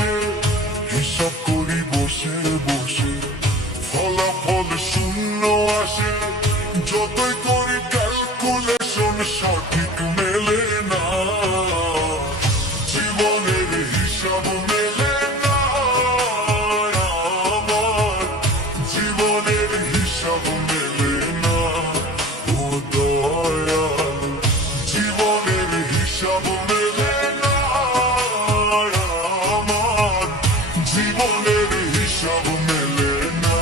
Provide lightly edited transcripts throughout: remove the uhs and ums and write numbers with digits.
আসে, হিসাব করি বসে বসে, ফলাফল শূন্য আসে। যতই করি ক্যালকুলেশন সঠিক মেলে না, জীবনের হিসাব মেলে না আমার, জীবনের হিসাব মেলে না। ও দয়াল, জীবনের হিসাব মেলে না আমার, জীবনের হিসাব মেলে না।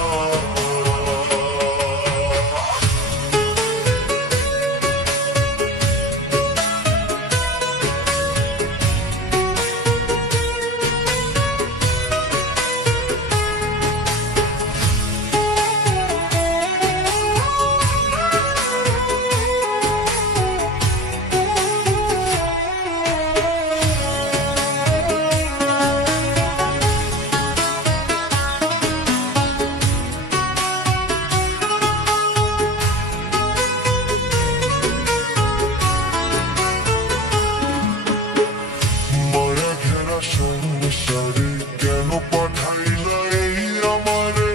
মায়া ঘেরা সংসারে কেন পাঠাইলা এই আমারে?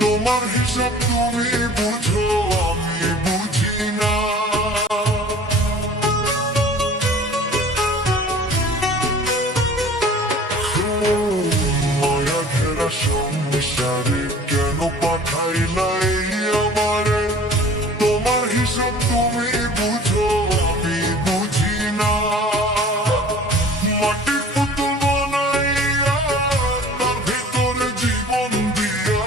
তোমার হিসাব তুমি বুঝো, আমি বুঝি না। মায়া ঘেরা সংসারে কেন পাঠাইলা এই আমারে? তোমার হিসাব তুমি বুঝো, আমি বুঝি না। মাটির পুতুল বানাইয়া তার ভেতরে জীবন দিয়া,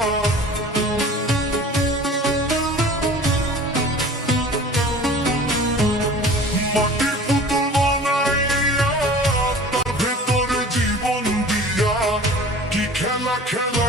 মাটির পুতুল বানাইয়া তার ভেতরে জীবন দিয়া, কি খেলা খেলা